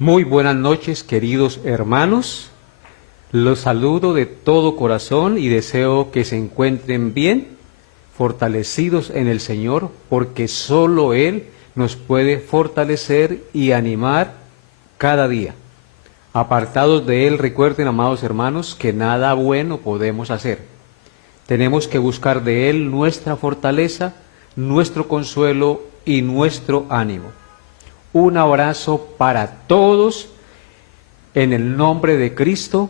Muy buenas noches, queridos hermanos. Los saludo de todo corazón y deseo que se encuentren bien, fortalecidos en el Señor, porque solo Él nos puede fortalecer y animar cada día. Apartados de Él, recuerden, amados hermanos, que nada bueno podemos hacer. Tenemos que buscar de Él nuestra fortaleza, nuestro consuelo y nuestro ánimo. Un abrazo para todos en el nombre de Cristo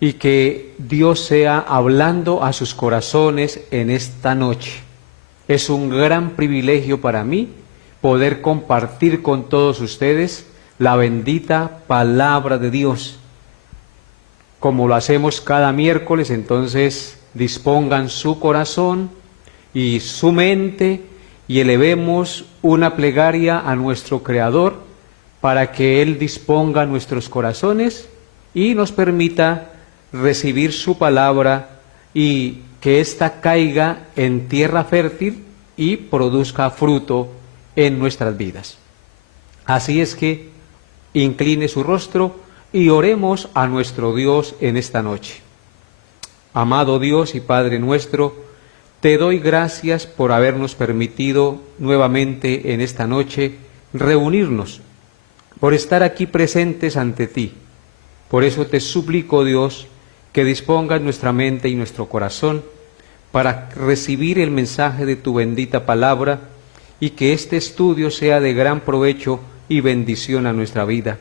y que Dios sea hablando a sus corazones en esta noche. Es un gran privilegio para mí poder compartir con todos ustedes la bendita palabra de Dios. Como lo hacemos cada miércoles, entonces dispongan su corazón y su mente y elevemos una plegaria a nuestro Creador para que Él disponga nuestros corazones y nos permita recibir su palabra y que ésta caiga en tierra fértil y produzca fruto en nuestras vidas. Así es que incline su rostro y oremos a nuestro Dios en esta noche. Amado Dios y Padre nuestro, te doy gracias por habernos permitido nuevamente en esta noche reunirnos, por estar aquí presentes ante ti. Por eso te suplico, Dios, que dispongas nuestra mente y nuestro corazón para recibir el mensaje de tu bendita palabra y que este estudio sea de gran provecho y bendición a nuestra vida.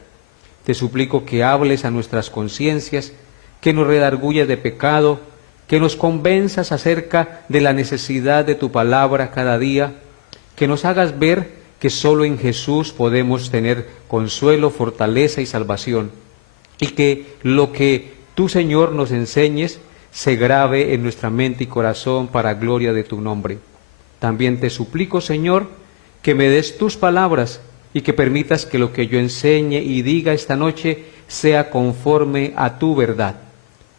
Te suplico que hables a nuestras conciencias, que nos redarguyas de pecado, que nos convenzas acerca de la necesidad de tu palabra cada día, que nos hagas ver que solo en Jesús podemos tener consuelo, fortaleza y salvación, y que lo que tú, Señor, nos enseñes se grabe en nuestra mente y corazón para gloria de tu nombre. También te suplico, Señor, que me des tus palabras y que permitas que lo que yo enseñe y diga esta noche sea conforme a tu verdad.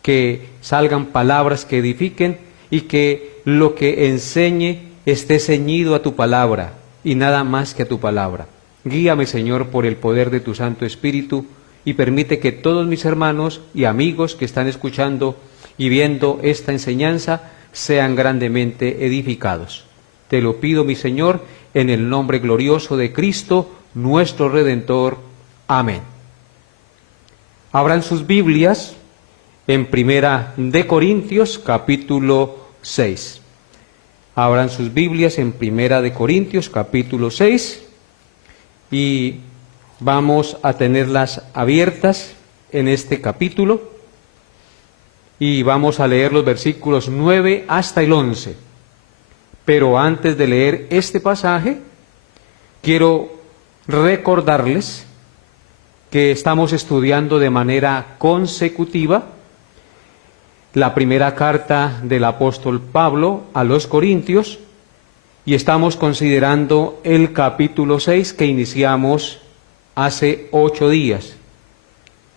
Que salgan palabras que edifiquen y que lo que enseñe esté ceñido a tu palabra y nada más que a tu palabra. Guíame, Señor, por el poder de tu Santo Espíritu y permite que todos mis hermanos y amigos que están escuchando y viendo esta enseñanza sean grandemente edificados. Te lo pido, mi Señor, en el nombre glorioso de Cristo, nuestro Redentor. Amén. Abran sus Biblias en Primera de Corintios, capítulo 6. Abran sus Biblias en Primera de Corintios, capítulo 6, y vamos a tenerlas abiertas en este capítulo, y vamos a leer los versículos 9 hasta el 11. Pero antes de leer este pasaje, quiero recordarles que estamos estudiando de manera consecutiva la primera carta del apóstol Pablo a los Corintios y estamos considerando el capítulo 6 que iniciamos hace 8 días.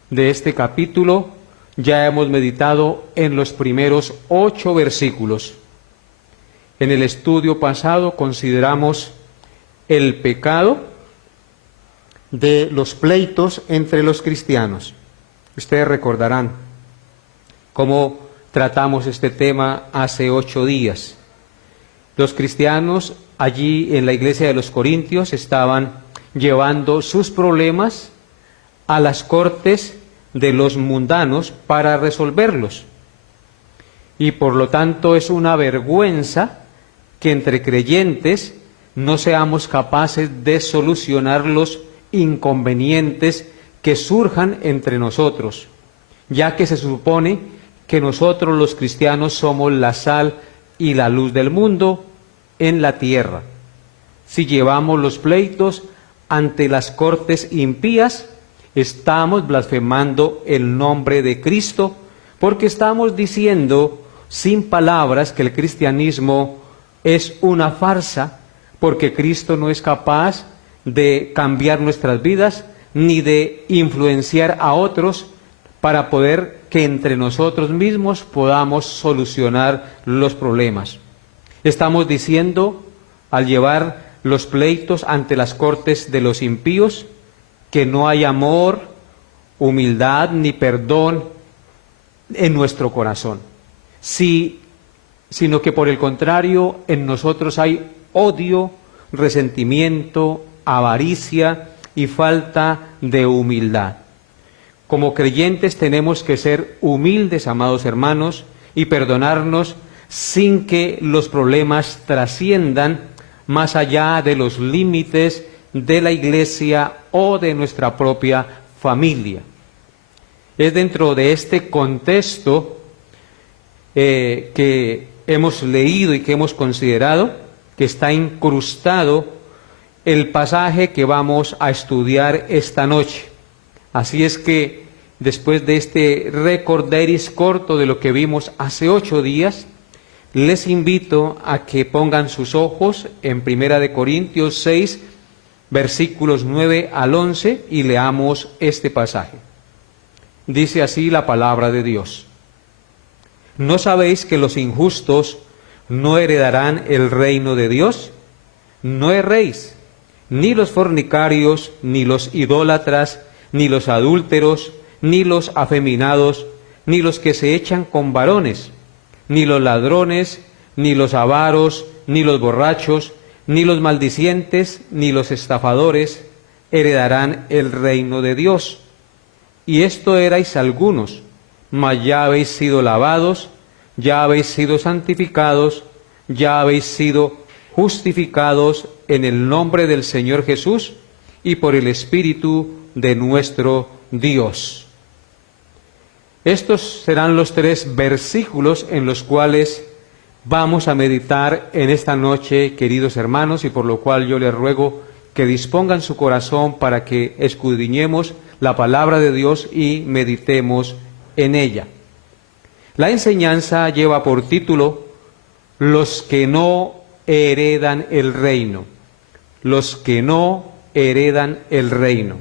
De este capítulo ya hemos meditado en los primeros 8 versículos. En el estudio pasado consideramos el pecado de los pleitos entre los cristianos. Ustedes recordarán cómo tratamos este tema hace 8 días. Los cristianos allí en la iglesia de los Corintios estaban llevando sus problemas a las cortes de los mundanos para resolverlos. Y por lo tanto es una vergüenza que entre creyentes no seamos capaces de solucionar los inconvenientes que surjan entre nosotros, ya que se supone que nosotros los cristianos somos la sal y la luz del mundo en la tierra. Si llevamos los pleitos ante las cortes impías, estamos blasfemando el nombre de Cristo, porque estamos diciendo sin palabras que el cristianismo es una farsa, porque Cristo no es capaz de cambiar nuestras vidas, ni de influenciar a otros para poder que entre nosotros mismos podamos solucionar los problemas. Estamos diciendo, al llevar los pleitos ante las cortes de los impíos, que no hay amor, humildad ni perdón en nuestro corazón, sino que por el contrario en nosotros hay odio, resentimiento, avaricia y falta de humildad. Como creyentes tenemos que ser humildes, amados hermanos, y perdonarnos sin que los problemas trasciendan más allá de los límites de la iglesia o de nuestra propia familia. Es dentro de este contexto que hemos leído y que hemos considerado que está incrustado el pasaje que vamos a estudiar esta noche. Así es que después de este recorderis corto de lo que vimos hace 8 días, les invito a que pongan sus ojos en 1 Corintios 6, versículos 9 al 11 y leamos este pasaje. Dice así la palabra de Dios. ¿No sabéis que los injustos no heredarán el reino de Dios? No erréis, ni los fornicarios, ni los idólatras, ni los adúlteros, ni los afeminados, ni los que se echan con varones, ni los ladrones, ni los avaros, ni los borrachos, ni los maldicientes, ni los estafadores heredarán el reino de Dios. Y esto erais algunos, mas ya habéis sido lavados, ya habéis sido santificados, ya habéis sido justificados en el nombre del Señor Jesús y por el Espíritu de nuestro Dios. Estos serán los 3 versículos en los cuales vamos a meditar en esta noche, queridos hermanos, y por lo cual yo les ruego que dispongan su corazón para que escudriñemos la palabra de Dios y meditemos en ella. La enseñanza lleva por título Los que no heredan el reino. Los que no heredan el reino.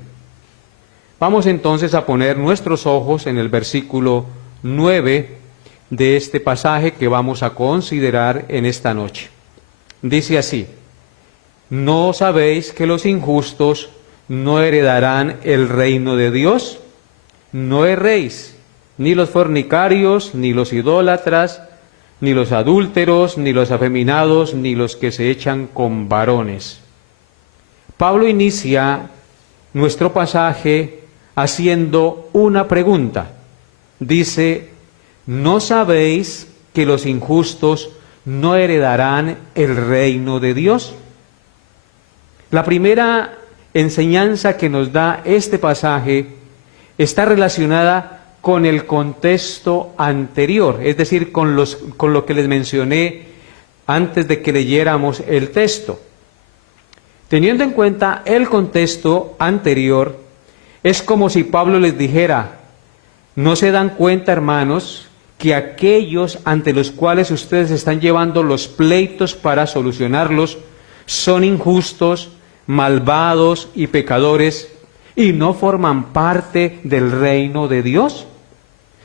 Vamos entonces a poner nuestros ojos en el versículo 9 de este pasaje que vamos a considerar en esta noche. Dice así: ¿no sabéis que los injustos no heredarán el reino de Dios? No erréis, ni los fornicarios, ni los idólatras, ni los adúlteros, ni los afeminados, ni los que se echan con varones. Pablo inicia nuestro pasaje haciendo una pregunta. Dice: ¿no sabéis que los injustos no heredarán el reino de Dios? La primera enseñanza que nos da este pasaje está relacionada con el contexto anterior, es decir, con lo que les mencioné antes de que leyéramos el texto. Teniendo en cuenta el contexto anterior, es como si Pablo les dijera: ¿no se dan cuenta, hermanos, que aquellos ante los cuales ustedes están llevando los pleitos para solucionarlos son injustos, malvados y pecadores y no forman parte del reino de Dios?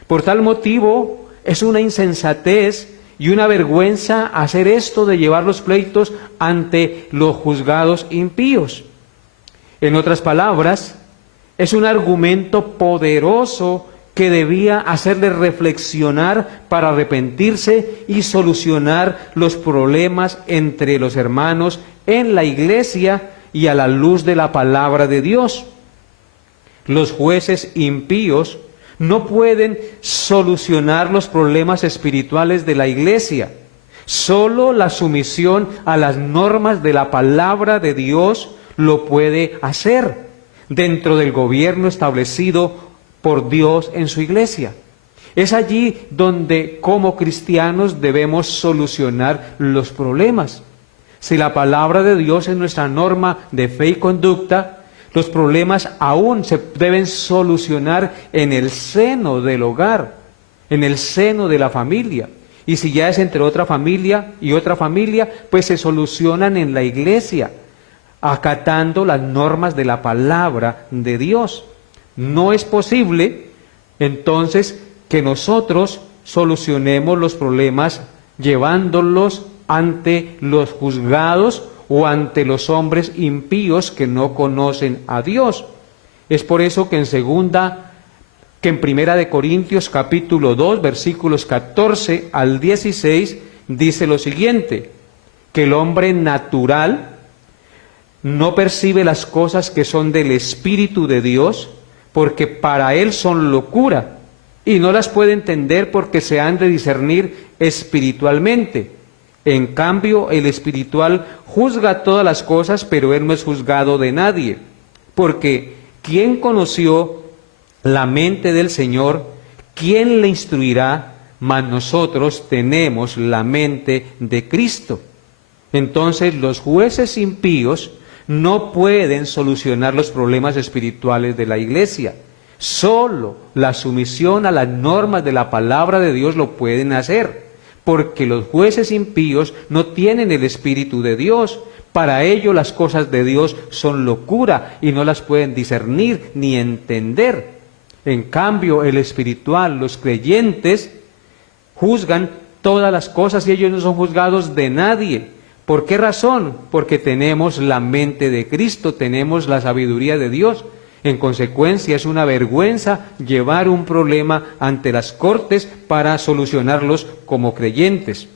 Por tal motivo, es una insensatez y una vergüenza hacer esto de llevar los pleitos ante los juzgados impíos. En otras palabras, es un argumento poderoso que debía hacerle reflexionar para arrepentirse y solucionar los problemas entre los hermanos en la iglesia y a la luz de la palabra de Dios. Los jueces impíos no pueden solucionar los problemas espirituales de la iglesia. Solo la sumisión a las normas de la palabra de Dios lo puede hacer dentro del gobierno establecido por Dios en su iglesia. Es allí donde como cristianos debemos solucionar los problemas. Si la palabra de Dios es nuestra norma de fe y conducta, los problemas aún se deben solucionar en el seno del hogar, en el seno de la familia. Y si ya es entre otra familia y otra familia, pues se solucionan en la iglesia, acatando las normas de la palabra de Dios. No es posible, entonces, que nosotros solucionemos los problemas llevándolos ante los juzgados o ante los hombres impíos que no conocen a Dios. Es por eso que en Primera de Corintios capítulo 2, versículos 14 al 16, dice lo siguiente, que el hombre natural no percibe las cosas que son del Espíritu de Dios, porque para él son locura, y no las puede entender porque se han de discernir espiritualmente. En cambio, el espiritual juzga todas las cosas, pero él no es juzgado de nadie. Porque ¿quién conoció la mente del Señor? ¿Quién le instruirá? Mas nosotros tenemos la mente de Cristo. Entonces, los jueces impíos no pueden solucionar los problemas espirituales de la iglesia. Solo la sumisión a las normas de la palabra de Dios lo pueden hacer, porque los jueces impíos no tienen el Espíritu de Dios. Para ellos las cosas de Dios son locura y no las pueden discernir ni entender. En cambio, el espiritual, los creyentes, juzgan todas las cosas y ellos no son juzgados de nadie. ¿Por qué razón? Porque tenemos la mente de Cristo, tenemos la sabiduría de Dios. En consecuencia, es una vergüenza llevar un problema ante las cortes para solucionarlos como creyentes.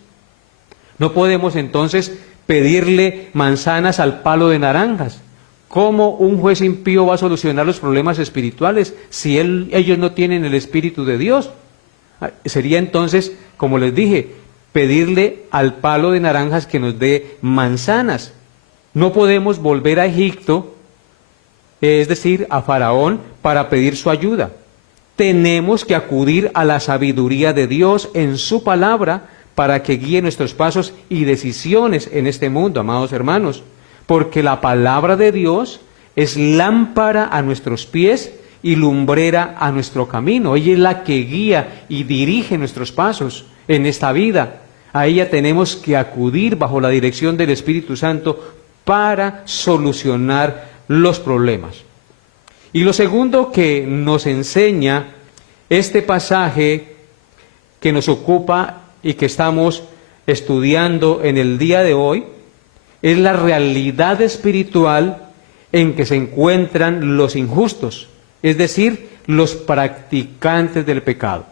No podemos entonces pedirle manzanas al palo de naranjas. ¿Cómo un juez impío va a solucionar los problemas espirituales si ellos no tienen el Espíritu de Dios? Sería entonces, como les dije, pedirle al palo de naranjas que nos dé manzanas. No podemos volver a Egipto, es decir, a Faraón, para pedir su ayuda. Tenemos que acudir a la sabiduría de Dios en su palabra para que guíe nuestros pasos y decisiones en este mundo, amados hermanos. Porque la palabra de Dios es lámpara a nuestros pies y lumbrera a nuestro camino. Ella es la que guía y dirige nuestros pasos en esta vida. A ella tenemos que acudir bajo la dirección del Espíritu Santo para solucionar los problemas. Y lo segundo que nos enseña este pasaje que nos ocupa y que estamos estudiando en el día de hoy, es la realidad espiritual en que se encuentran los injustos, es decir, los practicantes del pecado.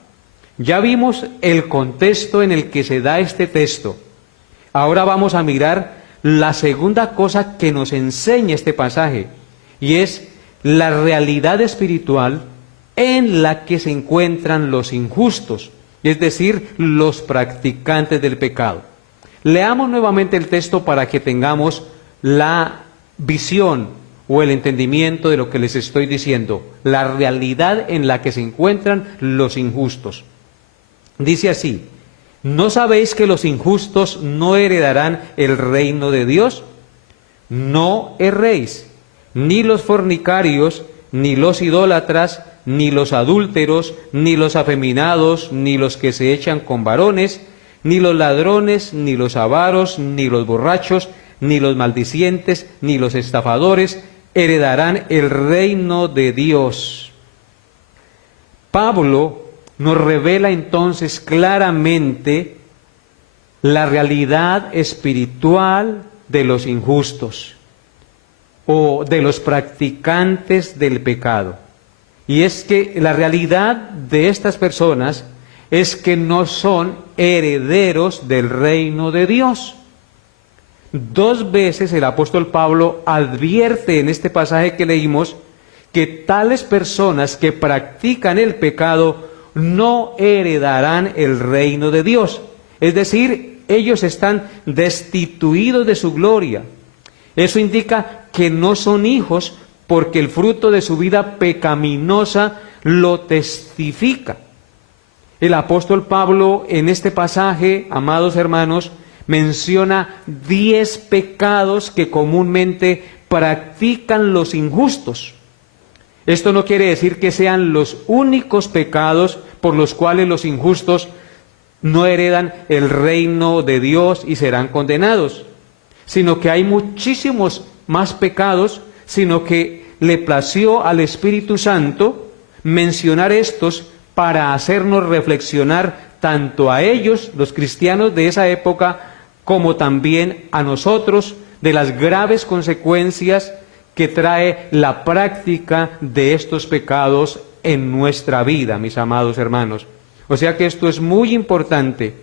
Ya vimos el contexto en el que se da este texto. Ahora vamos a mirar la segunda cosa que nos enseña este pasaje, y es la realidad espiritual en la que se encuentran los injustos, es decir, los practicantes del pecado. Leamos nuevamente el texto para que tengamos la visión o el entendimiento de lo que les estoy diciendo, la realidad en la que se encuentran los injustos. Dice así: ¿no sabéis que los injustos no heredarán el reino de Dios? No erréis, ni los fornicarios, ni los idólatras, ni los adúlteros, ni los afeminados, ni los que se echan con varones, ni los ladrones, ni los avaros, ni los borrachos, ni los maldicientes, ni los estafadores heredarán el reino de Dios. Pablo nos revela entonces claramente la realidad espiritual de los injustos o de los practicantes del pecado. Y es que la realidad de estas personas es que no son herederos del reino de Dios. Dos veces el apóstol Pablo advierte en este pasaje que leímos que tales personas que practican el pecado no heredarán el reino de Dios. Es decir, ellos están destituidos de su gloria. Eso indica que no son hijos porque el fruto de su vida pecaminosa lo testifica. El apóstol Pablo en este pasaje, amados hermanos, menciona 10 pecados que comúnmente practican los injustos. Esto no quiere decir que sean los únicos pecados por los cuales los injustos no heredan el reino de Dios y serán condenados, sino que hay muchísimos más pecados, sino que le plació al Espíritu Santo mencionar estos para hacernos reflexionar tanto a ellos, los cristianos de esa época, como también a nosotros, de las graves consecuencias que trae la práctica de estos pecados en nuestra vida, mis amados hermanos. O sea que esto es muy importante.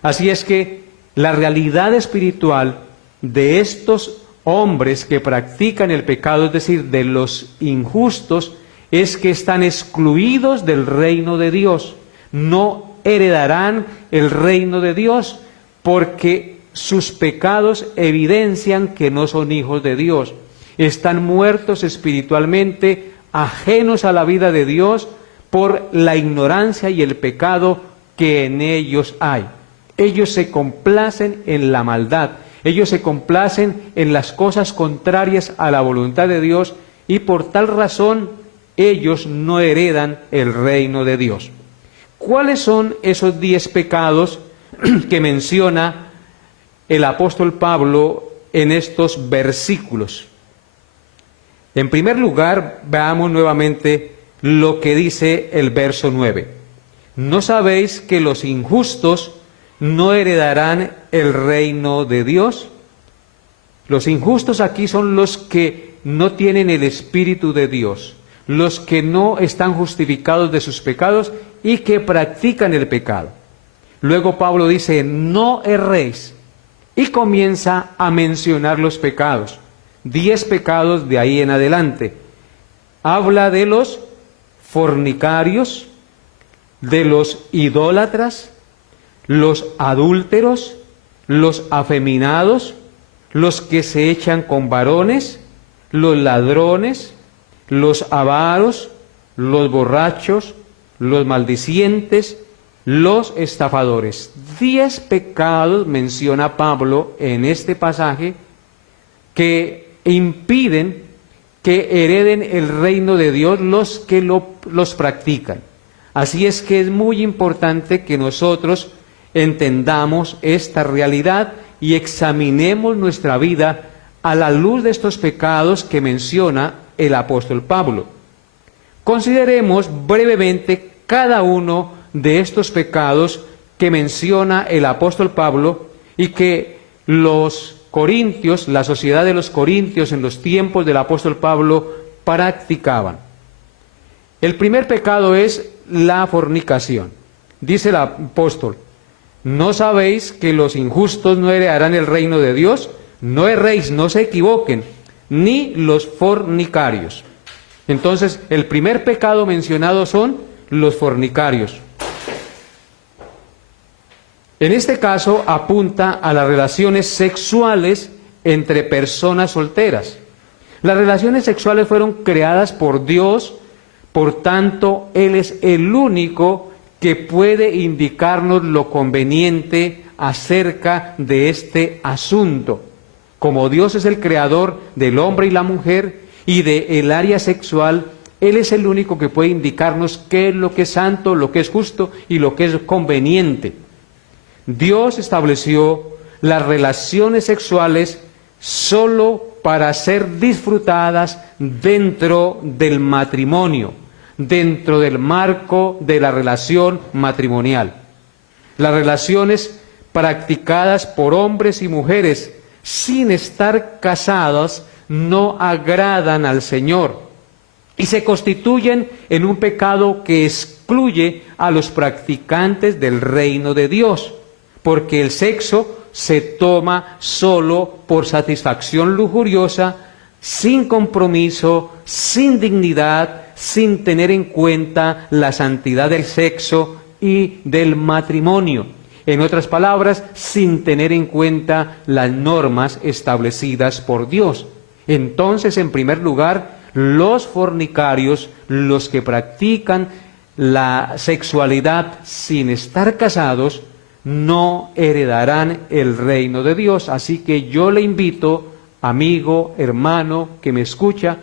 Así es que la realidad espiritual de estos hombres que practican el pecado, es decir, de los injustos, es que están excluidos del reino de Dios. No heredarán el reino de Dios porque sus pecados evidencian que no son hijos de Dios. Están muertos espiritualmente, ajenos a la vida de Dios por la ignorancia y el pecado que en ellos hay. Ellos se complacen en la maldad, ellos se complacen en las cosas contrarias a la voluntad de Dios y por tal razón ellos no heredan el reino de Dios. ¿Cuáles son esos 10 pecados que menciona el apóstol Pablo en estos versículos? En primer lugar, veamos nuevamente lo que dice el verso 9. ¿No sabéis que los injustos no heredarán el reino de Dios? Los injustos aquí son los que no tienen el Espíritu de Dios, los que no están justificados de sus pecados y que practican el pecado. Luego Pablo dice, no erréis, y comienza a mencionar los pecados. 10 pecados de ahí en adelante. Habla de los fornicarios, de los idólatras, los adúlteros, los afeminados, los que se echan con varones, los ladrones, los avaros, los borrachos, los maldicientes, los estafadores. 10 pecados menciona Pablo en este pasaje que impiden que hereden el reino de Dios los que los practican. Así es que es muy importante que nosotros entendamos esta realidad y examinemos nuestra vida a la luz de estos pecados que menciona el apóstol Pablo. Consideremos brevemente cada uno de estos pecados que menciona el apóstol Pablo y que los corintios, la sociedad de los corintios en los tiempos del apóstol Pablo practicaban. El primer pecado es la fornicación. Dice el apóstol, ¿no sabéis que los injustos no heredarán el reino de Dios? No erréis, no se equivoquen, ni los fornicarios. Entonces, el primer pecado mencionado son los fornicarios. En este caso apunta a las relaciones sexuales entre personas solteras. Las relaciones sexuales fueron creadas por Dios, por tanto, Él es el único que puede indicarnos lo conveniente acerca de este asunto. Como Dios es el creador del hombre y la mujer y del área sexual, Él es el único que puede indicarnos qué es lo que es santo, lo que es justo y lo que es conveniente. Dios estableció las relaciones sexuales solo para ser disfrutadas dentro del matrimonio, dentro del marco de la relación matrimonial. Las relaciones practicadas por hombres y mujeres sin estar casados no agradan al Señor y se constituyen en un pecado que excluye a los practicantes del reino de Dios, porque el sexo se toma solo por satisfacción lujuriosa, sin compromiso, sin dignidad, sin tener en cuenta la santidad del sexo y del matrimonio. En otras palabras, sin tener en cuenta las normas establecidas por Dios. Entonces, en primer lugar, los fornicarios, los que practican la sexualidad sin estar casados, no heredarán el reino de Dios. Así que yo le invito, amigo, hermano, que me escucha,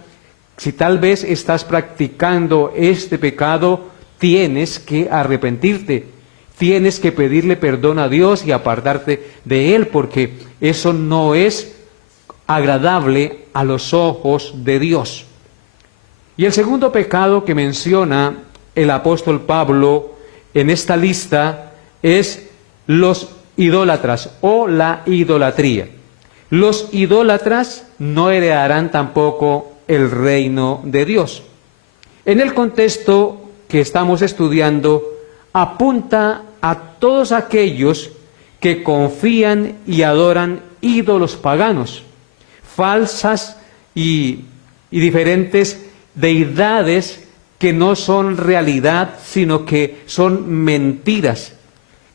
si tal vez estás practicando este pecado, tienes que arrepentirte, tienes que pedirle perdón a Dios y apartarte de Él, porque eso no es agradable a los ojos de Dios. Y el segundo pecado que menciona el apóstol Pablo en esta lista es los idólatras o la idolatría. Los idólatras no heredarán tampoco el reino de Dios. En el contexto que estamos estudiando, apunta a todos aquellos que confían y adoran ídolos paganos, falsas y diferentes deidades que no son realidad, sino que son mentiras,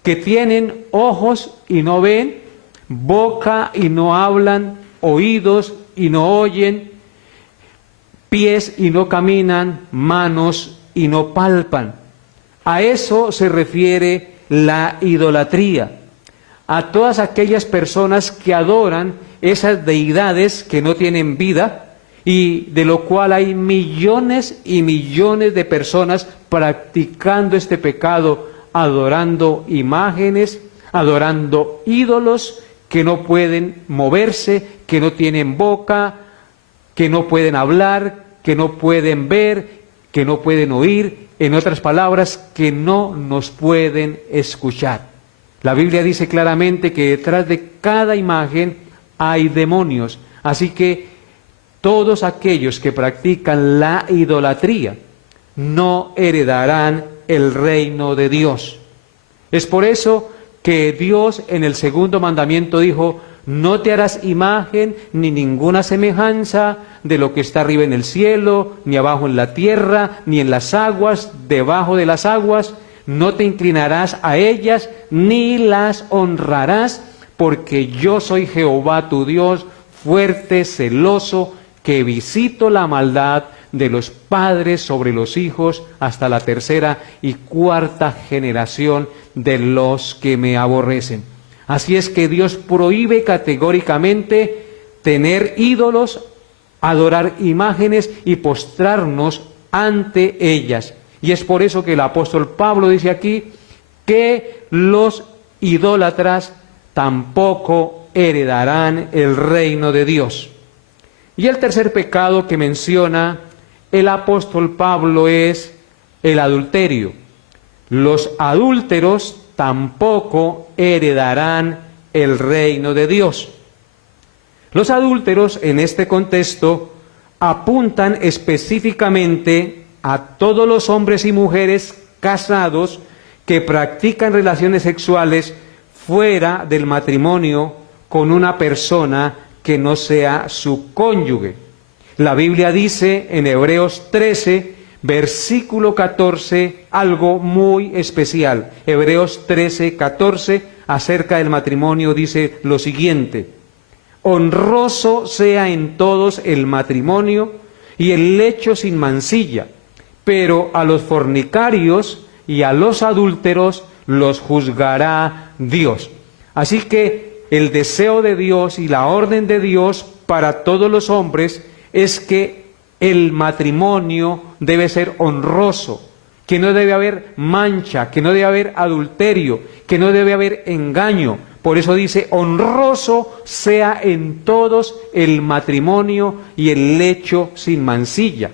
que tienen ojos y no ven, boca y no hablan, oídos y no oyen, pies y no caminan, manos y no palpan. A eso se refiere la idolatría, a todas aquellas personas que adoran esas deidades que no tienen vida, y de lo cual hay millones y millones de personas practicando este pecado, adorando imágenes, adorando ídolos que no pueden moverse, que no tienen boca, que no pueden hablar, que no pueden ver, que no pueden oír, en otras palabras, que no nos pueden escuchar. La Biblia dice claramente que detrás de cada imagen hay demonios, así que todos aquellos que practican la idolatría no heredarán el reino de Dios. Es por eso que Dios en el segundo mandamiento dijo: no te harás imagen ni ninguna semejanza de lo que está arriba en el cielo, ni abajo en la tierra, ni en las aguas, debajo de las aguas. No te inclinarás a ellas, ni las honrarás, porque yo soy Jehová tu Dios, fuerte, celoso, que visito la maldad de los padres sobre los hijos hasta la tercera y cuarta generación de los que me aborrecen. Así es que Dios prohíbe categóricamente tener ídolos, adorar imágenes y postrarnos ante ellas. Y es por eso que el apóstol Pablo dice aquí que los idólatras tampoco heredarán el reino de Dios. Y el tercer pecado que menciona el apóstol Pablo es el adulterio. Los adúlteros tampoco heredarán el reino de Dios. Los adúlteros en este contexto apuntan específicamente a todos los hombres y mujeres casados que practican relaciones sexuales fuera del matrimonio con una persona que no sea su cónyuge. La Biblia dice en Hebreos 13, versículo 14, algo muy especial. Hebreos 13, 14, acerca del matrimonio dice lo siguiente: honroso sea en todos el matrimonio y el lecho sin mancilla, pero a los fornicarios y a los adúlteros los juzgará Dios. Así que el deseo de Dios y la orden de Dios para todos los hombres es que el matrimonio debe ser honroso, que no debe haber mancha, que no debe haber adulterio, que no debe haber engaño. Por eso dice: honroso sea en todos el matrimonio y el lecho sin mancilla.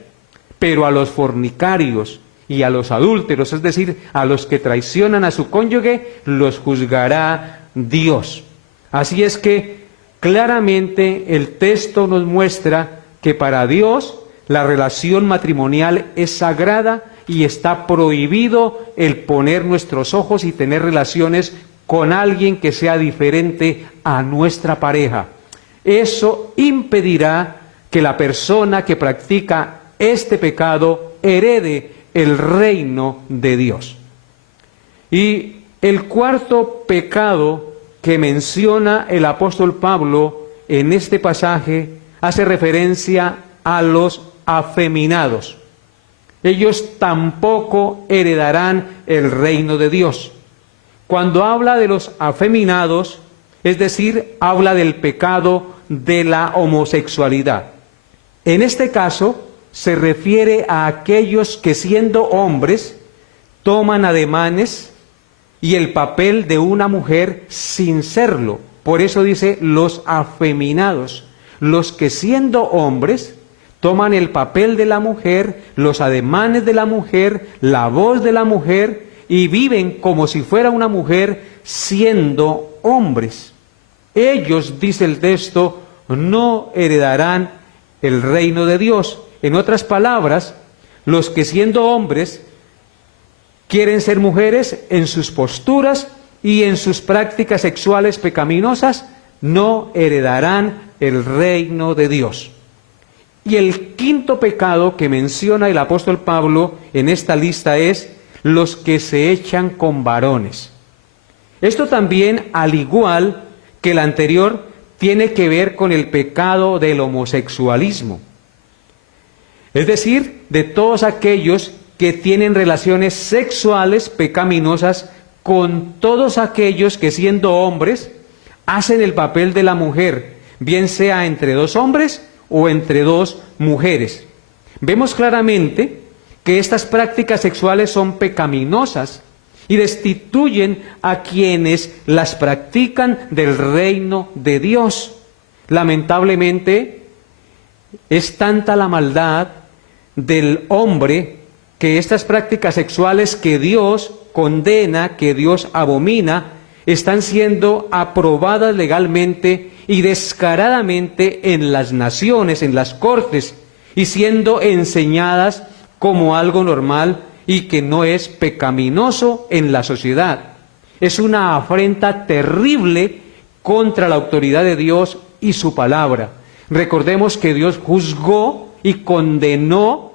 Pero a los fornicarios y a los adúlteros, es decir, a los que traicionan a su cónyuge, los juzgará Dios. Así es que claramente el texto nos muestra que para Dios la relación matrimonial es sagrada y está prohibido el poner nuestros ojos y tener relaciones con alguien que sea diferente a nuestra pareja. Eso impedirá que la persona que practica este pecado herede el reino de Dios. Y el cuarto pecado que menciona el apóstol Pablo en este pasaje hace referencia a los afeminados. Ellos tampoco heredarán el reino de Dios. Cuando habla de los afeminados, es decir, habla del pecado de la homosexualidad. En este caso, se refiere a aquellos que siendo hombres toman ademanes y el papel de una mujer sin serlo. Por eso dice los afeminados, los que siendo hombres toman el papel de la mujer, los ademanes de la mujer, la voz de la mujer, y viven como si fuera una mujer siendo hombres. Ellos, dice el texto, no heredarán el reino de Dios. En otras palabras, los que siendo hombres quieren ser mujeres en sus posturas y en sus prácticas sexuales pecaminosas, no heredarán el reino de Dios. Y el quinto pecado que menciona el apóstol Pablo en esta lista es los que se echan con varones. Esto también, al igual que el anterior, tiene que ver con el pecado del homosexualismo. Es decir, de todos aquellos que tienen relaciones sexuales pecaminosas con todos aquellos que siendo hombres hacen el papel de la mujer, bien sea entre dos hombres o entre dos mujeres. Vemos claramente que estas prácticas sexuales son pecaminosas y destituyen a quienes las practican del reino de Dios. Lamentablemente, es tanta la maldad del hombre que estas prácticas sexuales que Dios condena, que Dios abomina, están siendo aprobadas legalmente y descaradamente en las naciones, en las cortes, y siendo enseñadas como algo normal y que no es pecaminoso en la sociedad. Es una afrenta terrible contra la autoridad de Dios y su palabra. Recordemos que Dios juzgó y condenó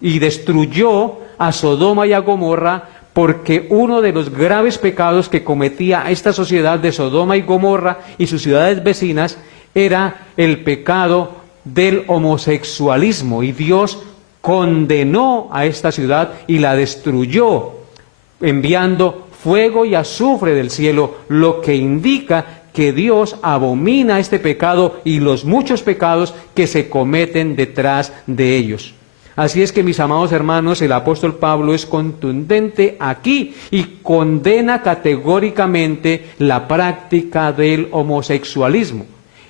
y destruyó a Sodoma y a Gomorra porque uno de los graves pecados que cometía esta sociedad de Sodoma y Gomorra y sus ciudades vecinas era el pecado del homosexualismo, y Dios condenó a esta ciudad y la destruyó, enviando fuego y azufre del cielo, lo que indica que Dios abomina este pecado y los muchos pecados que se cometen detrás de ellos. Así es que, mis amados hermanos, el apóstol Pablo es contundente aquí y condena categóricamente la práctica del homosexualismo.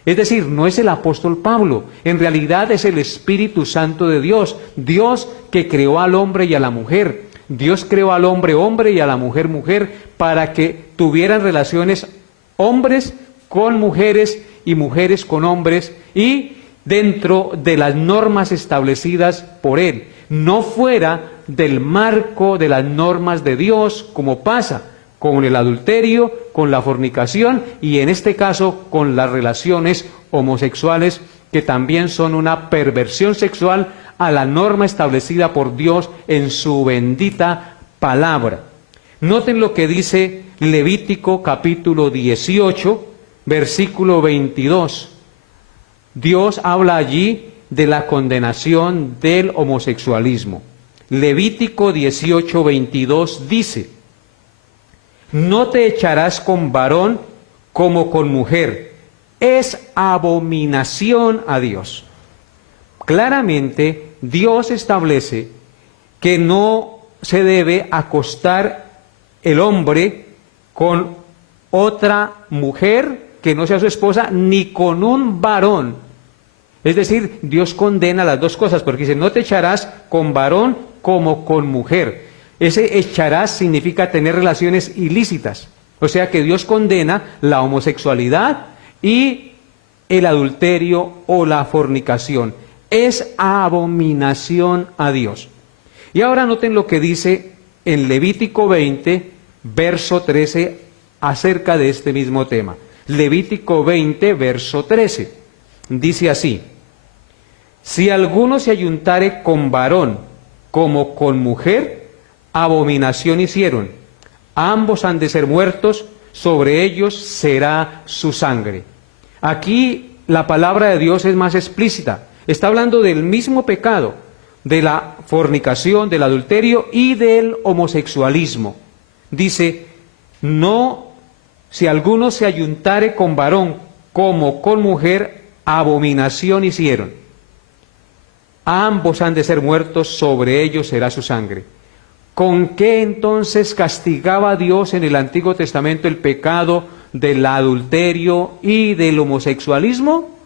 Es decir, no es el apóstol Pablo, en realidad es el Espíritu Santo de Dios, Dios que creó al hombre y a la mujer. Dios creó al hombre hombre y a la mujer mujer para que tuvieran relaciones hombres con mujeres y mujeres con hombres y dentro de las normas establecidas por Él, no fuera del marco de las normas de Dios, como pasa con el adulterio, con la fornicación y en este caso con las relaciones homosexuales, que también son una perversión sexual a la norma establecida por Dios en su bendita palabra. Noten lo que dice Levítico capítulo 18, versículo 22. Dios habla allí de la condenación del homosexualismo. Levítico 18, 22 dice: no te echarás con varón como con mujer, es abominación a Dios. Claramente, Dios establece que no se debe acostar el hombre con otra mujer que no sea su esposa, ni con un varón. Es decir, Dios condena las dos cosas, porque dice, no te echarás con varón como con mujer. Ese echarás significa tener relaciones ilícitas. O sea que Dios condena la homosexualidad y el adulterio o la fornicación. Es abominación a Dios. Y ahora noten lo que dice en Levítico 20, verso 13, acerca de este mismo tema. Levítico 20, verso 13. Dice así: si alguno se ayuntare con varón como con mujer, abominación hicieron. Ambos han de ser muertos, sobre ellos será su sangre. Aquí la palabra de Dios es más explícita. Está hablando del mismo pecado, de la fornicación, del adulterio y del homosexualismo. Dice, no, si alguno se ayuntare con varón como con mujer, abominación hicieron. Ambos han de ser muertos, sobre ellos será su sangre. ¿Con qué entonces castigaba Dios en el Antiguo Testamento el pecado del adulterio y del homosexualismo?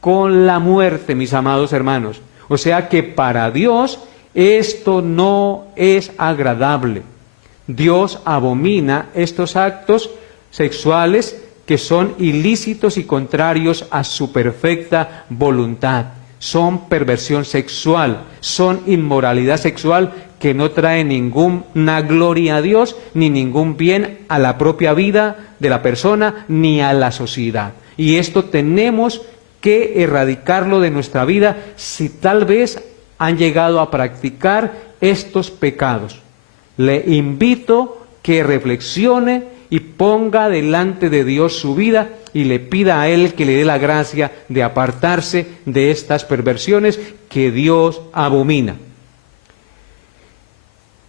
Con la muerte, mis amados hermanos. O sea que para Dios esto no es agradable. Dios abomina estos actos sexuales que son ilícitos y contrarios a su perfecta voluntad. son perversión sexual, son inmoralidad sexual que no trae ninguna gloria a Dios, ni ningún bien a la propia vida de la persona, ni a la sociedad. Y esto tenemos que erradicarlo de nuestra vida si tal vez han llegado a practicar estos pecados. Le invito que reflexione y ponga delante de Dios su vida y le pida a Él que le dé la gracia de apartarse de estas perversiones que Dios abomina.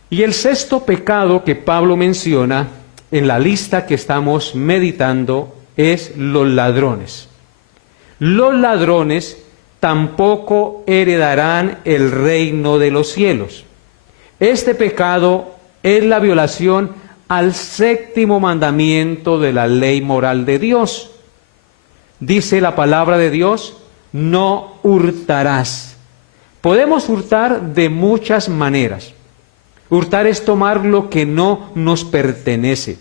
Y el sexto pecado que Pablo menciona en la lista que estamos meditando es los ladrones. Los ladrones tampoco heredarán el reino de los cielos. Este pecado es la violación al séptimo mandamiento de la ley moral de Dios. Dice la palabra de Dios, no hurtarás. Podemos hurtar de muchas maneras. Hurtar es tomar lo que no nos pertenece,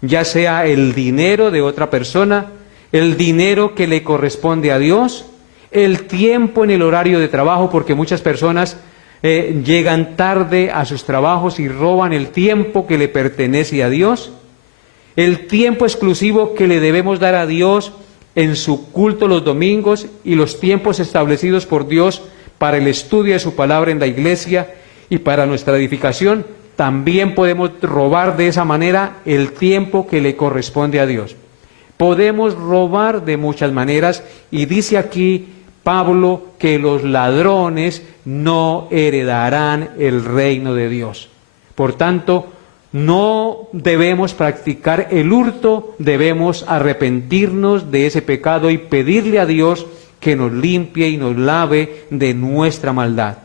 ya sea el dinero de otra persona, el dinero que le corresponde a Dios, el tiempo en el horario de trabajo, porque muchas personas llegan tarde a sus trabajos y roban el tiempo que le pertenece a Dios, el tiempo exclusivo que le debemos dar a Dios en su culto los domingos y los tiempos establecidos por Dios para el estudio de su palabra en la iglesia y para nuestra edificación. También podemos robar de esa manera el tiempo que le corresponde a Dios. Podemos robar de muchas maneras y dice aquí Pablo que los ladrones no heredarán el reino de Dios. Por tanto, no debemos practicar el hurto, debemos arrepentirnos de ese pecado y pedirle a Dios que nos limpie y nos lave de nuestra maldad.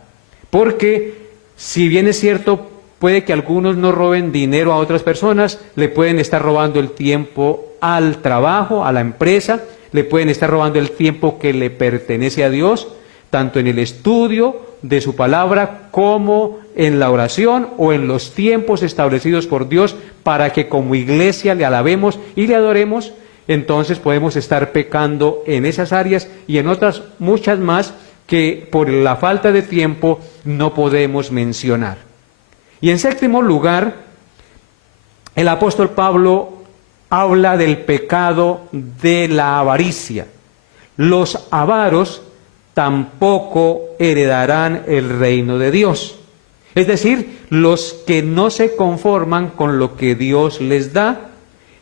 Porque, si bien es cierto, puede que algunos no roben dinero a otras personas, le pueden estar robando el tiempo al trabajo, a la empresa, le pueden estar robando el tiempo que le pertenece a Dios, tanto en el estudio de su palabra como en la oración o en los tiempos establecidos por Dios para que como iglesia le alabemos y le adoremos. Entonces podemos estar pecando en esas áreas y en otras muchas más que por la falta de tiempo no podemos mencionar. Y en séptimo lugar, el apóstol Pablo habla del pecado de la avaricia. Los avaros tampoco heredarán el reino de Dios. Es decir, los que no se conforman con lo que Dios les da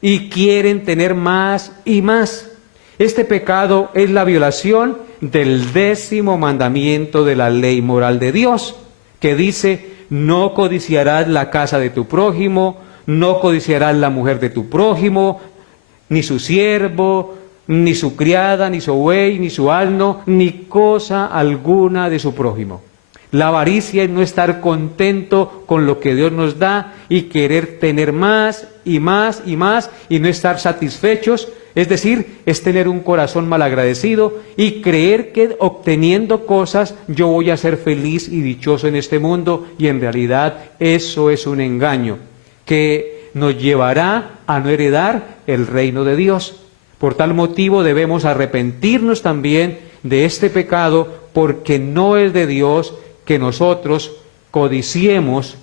y quieren tener más y más. Este pecado es la violación del 10º mandamiento de la ley moral de Dios, que dice, no codiciarás la casa de tu prójimo, no codiciarás la mujer de tu prójimo, ni su siervo, ni su criada, ni su buey, ni su asno, ni cosa alguna de su prójimo. La avaricia es no estar contento con lo que Dios nos da y querer tener más y más y más y no estar satisfechos. Es decir, es tener un corazón malagradecido y creer que obteniendo cosas yo voy a ser feliz y dichoso en este mundo, y en realidad eso es un engaño que nos llevará a no heredar el reino de Dios. Por tal motivo debemos arrepentirnos también de este pecado, porque no es de Dios que nosotros codiciemos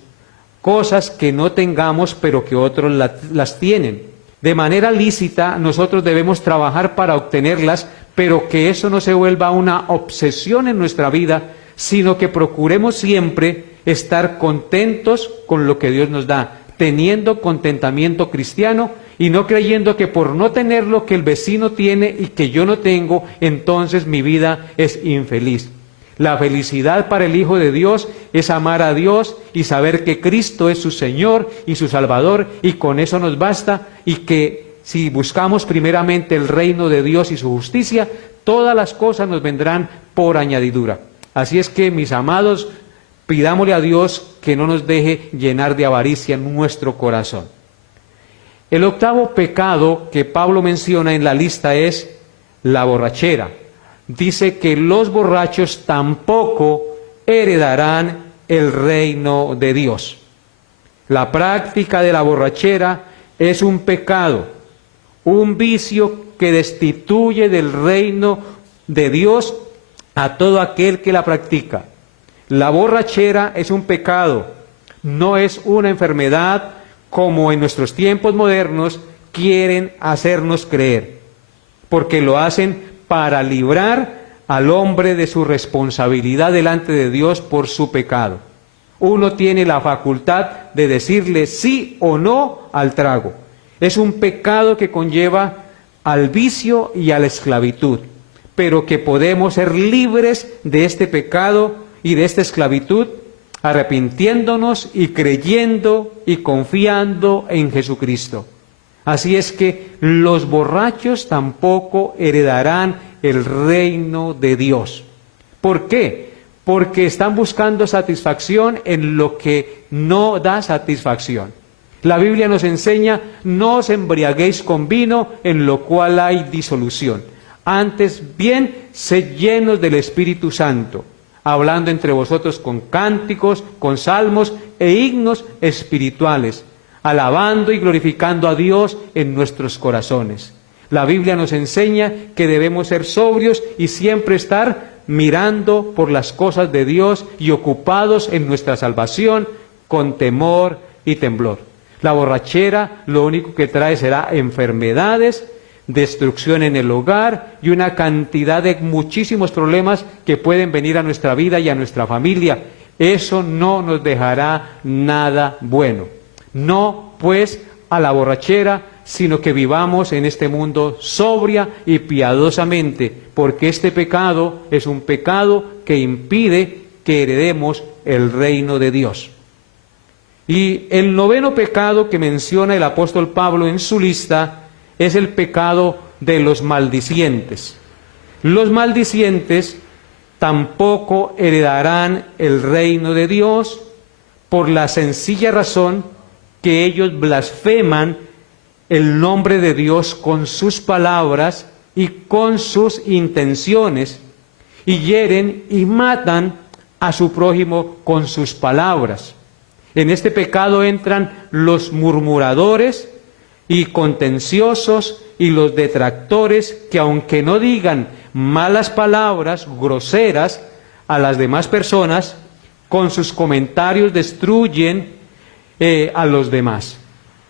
cosas que no tengamos pero que otros las tienen. De manera lícita nosotros debemos trabajar para obtenerlas, pero que eso no se vuelva una obsesión en nuestra vida, sino que procuremos siempre estar contentos con lo que Dios nos da, teniendo contentamiento cristiano y no creyendo que por no tener lo que el vecino tiene y que yo no tengo, entonces mi vida es infeliz. La felicidad para el Hijo de Dios es amar a Dios y saber que Cristo es su Señor y su Salvador, y con eso nos basta, y que si buscamos primeramente el reino de Dios y su justicia, todas las cosas nos vendrán por añadidura. Así es que, mis amados, pidámosle a Dios que no nos deje llenar de avaricia nuestro corazón. El octavo pecado que Pablo menciona en la lista es la borrachera. Dice que los borrachos tampoco heredarán el reino de Dios. La práctica de la borrachera es un pecado, un vicio que destituye del reino de Dios a todo aquel que la practica. La borrachera es un pecado, no es una enfermedad como en nuestros tiempos modernos quieren hacernos creer, porque lo hacen para librar al hombre de su responsabilidad delante de Dios por su pecado. Uno tiene la facultad de decirle sí o no al trago. Es un pecado que conlleva al vicio y a la esclavitud, pero que podemos ser libres de este pecado y de esta esclavitud, arrepintiéndonos y creyendo y confiando en Jesucristo. Así es que los borrachos tampoco heredarán el reino de Dios. ¿Por qué? Porque están buscando satisfacción en lo que no da satisfacción. La Biblia nos enseña: no os embriaguéis con vino, en lo cual hay disolución. Antes bien, sed llenos del Espíritu Santo, hablando entre vosotros con cánticos, con salmos e himnos espirituales, alabando y glorificando a Dios en nuestros corazones. La Biblia nos enseña que debemos ser sobrios y siempre estar mirando por las cosas de Dios y ocupados en nuestra salvación con temor y temblor. La borrachera lo único que trae será enfermedades, destrucción en el hogar y una cantidad de muchísimos problemas que pueden venir a nuestra vida y a nuestra familia. Eso no nos dejará nada bueno. No, pues, a la borrachera, sino que vivamos en este mundo sobria y piadosamente, porque este pecado es un pecado que impide que heredemos el reino de Dios. Y el noveno pecado que menciona el apóstol Pablo en su lista es el pecado de los maldicientes. Los maldicientes tampoco heredarán el reino de Dios por la sencilla razón que ellos blasfeman el nombre de Dios con sus palabras y con sus intenciones, y hieren y matan a su prójimo con sus palabras. En este pecado entran los murmuradores y contenciosos y los detractores, que aunque no digan malas palabras groseras a las demás personas, con sus comentarios destruyen a los demás.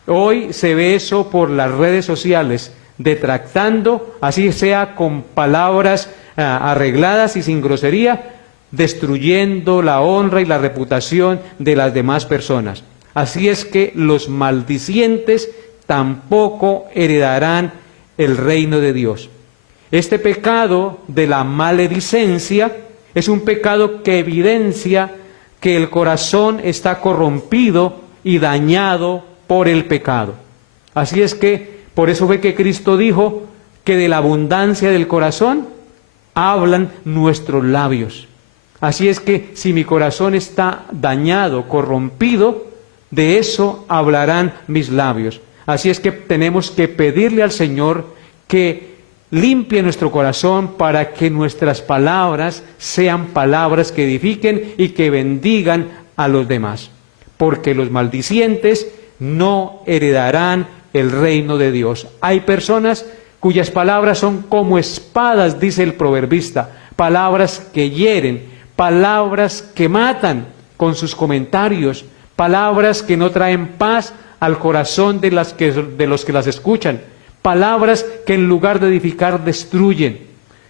Hoy se ve eso por las redes sociales, detractando, así sea con palabras arregladas y sin grosería, destruyendo la honra y la reputación de las demás personas. Así es que los maldicientes tampoco heredarán el reino de Dios. Este pecado de la maledicencia es un pecado que evidencia que el corazón está corrompido y dañado por el pecado. Así es que, por eso fue que Cristo dijo que de la abundancia del corazón hablan nuestros labios. Así es que si mi corazón está dañado, corrompido, de eso hablarán mis labios. Así es que tenemos que pedirle al Señor que limpie nuestro corazón para que nuestras palabras sean palabras que edifiquen y que bendigan a los demás. Porque los maldicientes no heredarán el reino de Dios. Hay personas cuyas palabras son como espadas, dice el proverbista, palabras que hieren, palabras que matan con sus comentarios, palabras que no traen paz al corazón de los que las escuchan, palabras que en lugar de edificar destruyen.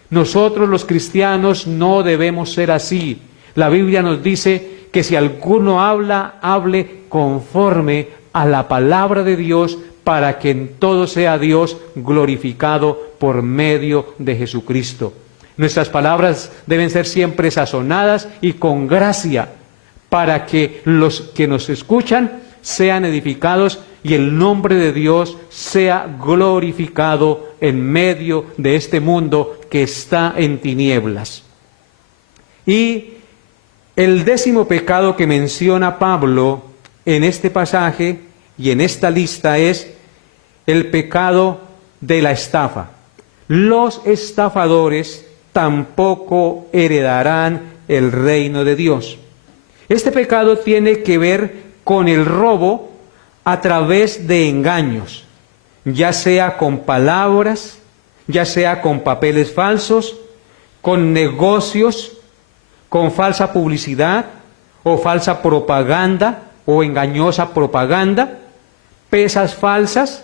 Nosotros los cristianos no debemos ser así. La Biblia nos dice que si alguno habla, hable conforme a la palabra de Dios, para que en todo sea Dios glorificado por medio de Jesucristo. Nuestras palabras deben ser siempre sazonadas y con gracia, para que los que nos escuchan sean edificados y el nombre de Dios sea glorificado en medio de este mundo que está en tinieblas. Y el 10º pecado que menciona Pablo en este pasaje y en esta lista es el pecado de la estafa. Los estafadores tampoco heredarán el reino de Dios. Este pecado tiene que ver con el robo a través de engaños, ya sea con palabras, ya sea con papeles falsos, con negocios, con falsa publicidad o falsa propaganda o engañosa propaganda, pesas falsas,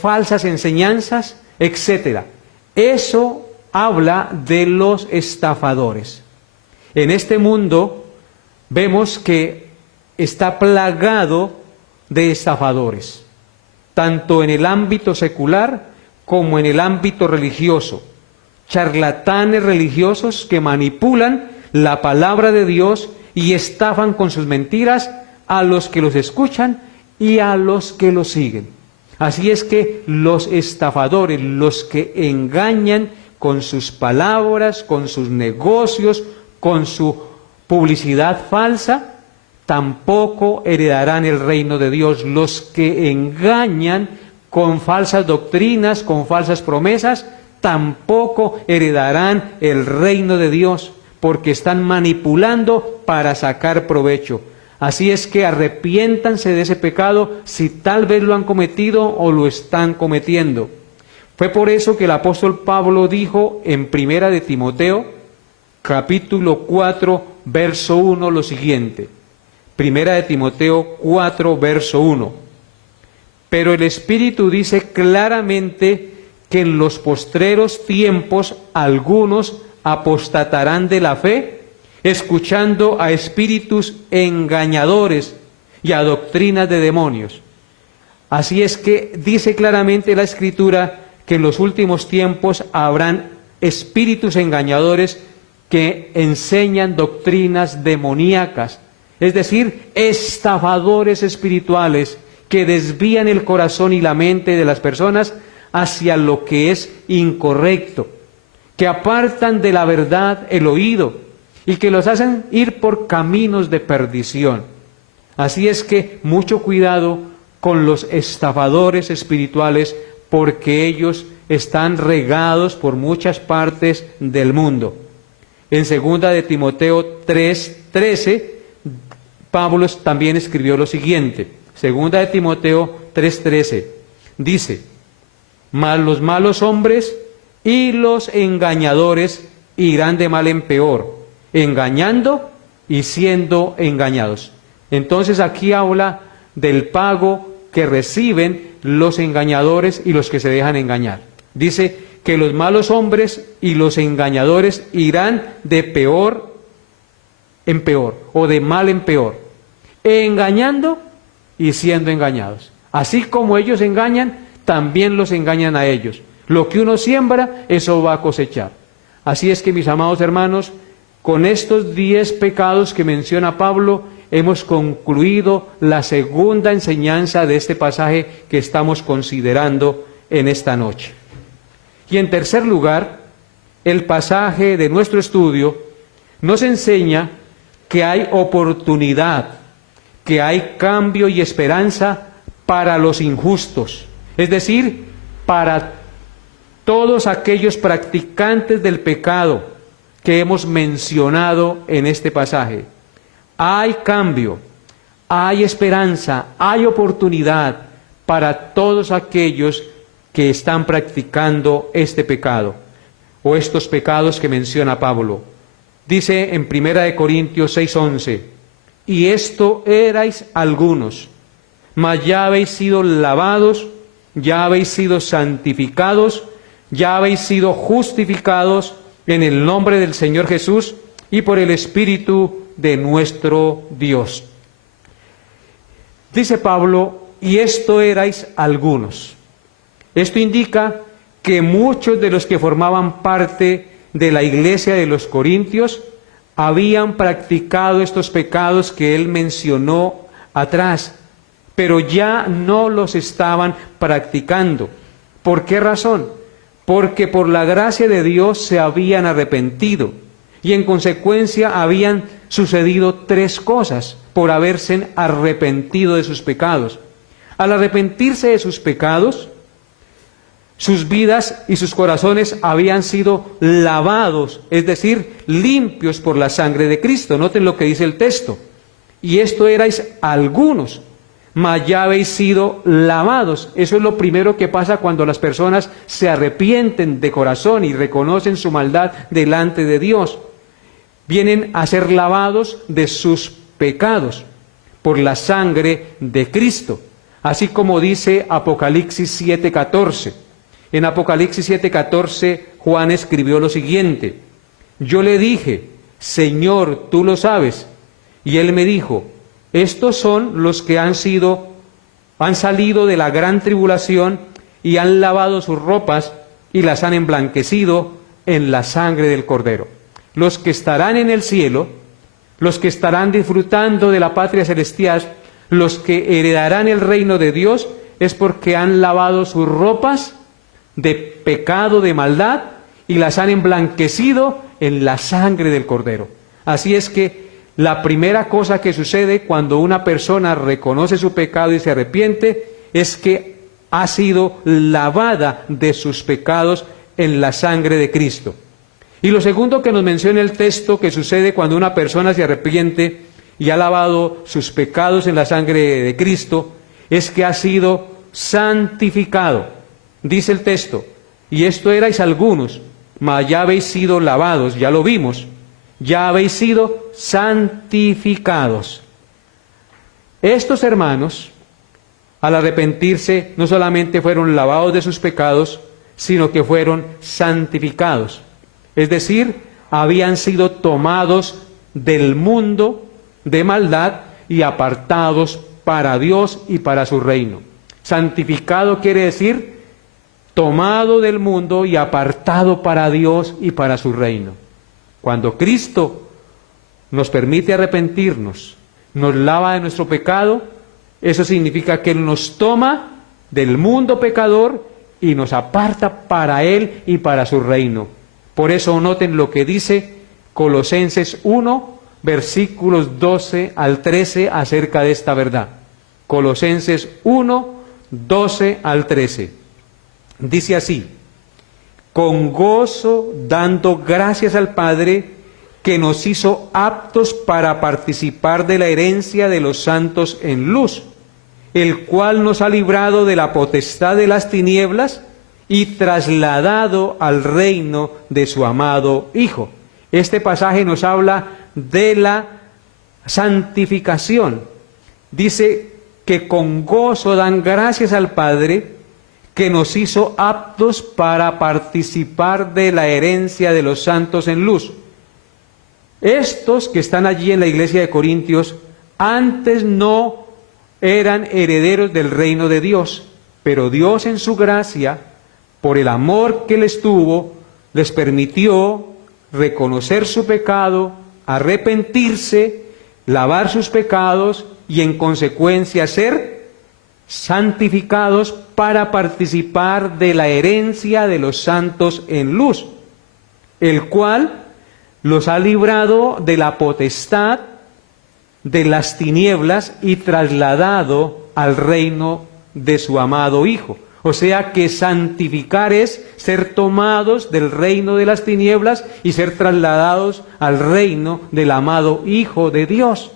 falsas enseñanzas, etc. Eso habla de los estafadores. En este mundo vemos que está plagado de estafadores, tanto en el ámbito secular como en el ámbito religioso. Charlatanes religiosos que manipulan la palabra de Dios y estafan con sus mentiras a los que los escuchan y a los que los siguen. Así es que los estafadores, los que engañan con sus palabras, con sus negocios, con su publicidad falsa, tampoco heredarán el reino de Dios. Los que engañan con falsas doctrinas, con falsas promesas, tampoco heredarán el reino de Dios, porque están manipulando para sacar provecho. Así es que arrepiéntanse de ese pecado si tal vez lo han cometido o lo están cometiendo. Fue por eso que el apóstol Pablo dijo en Primera de Timoteo, capítulo 4, verso 1, lo siguiente. Primera de Timoteo 4, verso 1. Pero el Espíritu dice claramente que en los postreros tiempos algunos apostatarán de la fe, escuchando a espíritus engañadores y a doctrinas de demonios. Así es que dice claramente la Escritura que en los últimos tiempos habrán espíritus engañadores que enseñan doctrinas demoníacas, es decir, estafadores espirituales que desvían el corazón y la mente de las personas hacia lo que es incorrecto, que apartan de la verdad el oído y que los hacen ir por caminos de perdición. Así es que mucho cuidado con los estafadores espirituales, porque ellos están regados por muchas partes del mundo. En 2 de Timoteo 3:13, Pablo también escribió lo siguiente. 2 de Timoteo 3:13 dice: mas los malos hombres y los engañadores irán de mal en peor, engañando y siendo engañados. Entonces aquí habla del pago que reciben los engañadores y los que se dejan engañar. Dice que los malos hombres y los engañadores irán de peor en peor, o de mal en peor, engañando y siendo engañados. Así como ellos engañan, también los engañan a ellos. Lo que uno siembra, eso va a cosechar. Así es que, mis amados hermanos, con estos 10 pecados que menciona Pablo, hemos concluido la segunda enseñanza de este pasaje que estamos considerando en esta noche. Y en tercer lugar, el pasaje de nuestro estudio nos enseña que hay oportunidad, que hay cambio y esperanza para los injustos, es decir, para todos aquellos practicantes del pecado que hemos mencionado en este pasaje. Hay cambio, hay esperanza, hay oportunidad para todos aquellos que están practicando este pecado, o estos pecados que menciona Pablo. Dice en 1 Corintios 6:11, y esto erais algunos, mas ya habéis sido lavados, ya habéis sido santificados, ya habéis sido justificados en el nombre del Señor Jesús y por el Espíritu de nuestro Dios. Dice Pablo, y esto erais algunos. Esto indica que muchos de los que formaban parte de la iglesia de los Corintios habían practicado estos pecados que él mencionó atrás, pero ya no los estaban practicando. ¿Por qué razón? Porque por la gracia de Dios se habían arrepentido y en consecuencia habían sucedido 3 cosas por haberse arrepentido de sus pecados. Al arrepentirse de sus pecados, sus vidas y sus corazones habían sido lavados, es decir, limpios por la sangre de Cristo. Noten lo que dice el texto. Y esto erais algunos, mas ya habéis sido lavados. Eso es lo primero que pasa cuando las personas se arrepienten de corazón y reconocen su maldad delante de Dios. Vienen a ser lavados de sus pecados por la sangre de Cristo. Así como dice Apocalipsis 7:14. En Apocalipsis 7:14 Juan escribió lo siguiente: yo le dije, Señor, tú lo sabes. Y él me dijo, estos son los que han salido de la gran tribulación y han lavado sus ropas y las han emblanquecido en la sangre del Cordero. Los que estarán en el cielo, los que estarán disfrutando de la patria celestial, los que heredarán el reino de Dios, es porque han lavado sus ropas de pecado, de maldad, y las han emblanquecido en la sangre del Cordero. Así es que la primera cosa que sucede cuando una persona reconoce su pecado y se arrepiente es que ha sido lavada de sus pecados en la sangre de Cristo. Y lo segundo que nos menciona el texto que sucede cuando una persona se arrepiente y ha lavado sus pecados en la sangre de Cristo es que ha sido santificado. Dice el texto, y esto erais algunos, mas ya habéis sido lavados, ya lo vimos, ya habéis sido santificados. Estos hermanos, al arrepentirse, no solamente fueron lavados de sus pecados, sino que fueron santificados. Es decir, habían sido tomados del mundo de maldad y apartados para Dios y para su reino. Santificado quiere decir tomado del mundo y apartado para Dios y para su reino. Cuando Cristo nos permite arrepentirnos, nos lava de nuestro pecado, eso significa que Él nos toma del mundo pecador y nos aparta para Él y para su reino. Por eso noten lo que dice Colosenses 1, versículos 12 al 13 acerca de esta verdad. Colosenses 1, 12 al 13. Dice así: con gozo dando gracias al Padre que nos hizo aptos para participar de la herencia de los santos en luz, el cual nos ha librado de la potestad de las tinieblas y trasladado al reino de su amado Hijo. Este pasaje nos habla de la santificación. Dice que con gozo dan gracias al Padre que nos hizo aptos para participar de la herencia de los santos en luz. Estos que están allí en la iglesia de Corintios antes no eran herederos del reino de Dios, pero Dios en su gracia, por el amor que les tuvo, les permitió reconocer su pecado, arrepentirse, lavar sus pecados y en consecuencia ser santificados para participar de la herencia de los santos en luz, el cual los ha librado de la potestad de las tinieblas y trasladado al reino de su amado Hijo. O sea que santificar es ser tomados del reino de las tinieblas y ser trasladados al reino del amado Hijo de Dios.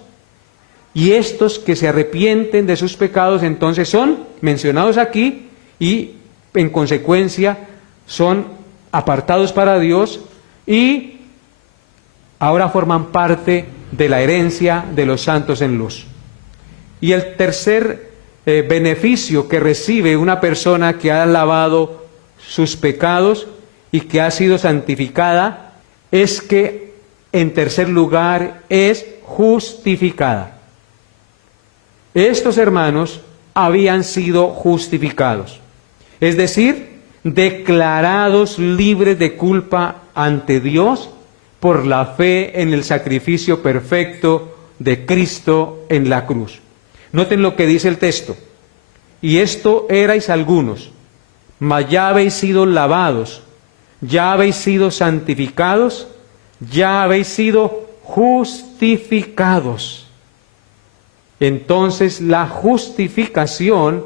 Y estos que se arrepienten de sus pecados entonces son mencionados aquí y en consecuencia son apartados para Dios y ahora forman parte de la herencia de los santos en luz. Y el tercer beneficio que recibe una persona que ha lavado sus pecados y que ha sido santificada es que, en tercer lugar, es justificada. Estos hermanos habían sido justificados, es decir, declarados libres de culpa ante Dios por la fe en el sacrificio perfecto de Cristo en la cruz. Noten lo que dice el texto: y esto erais algunos, mas ya habéis sido lavados, ya habéis sido santificados, ya habéis sido justificados. Entonces la justificación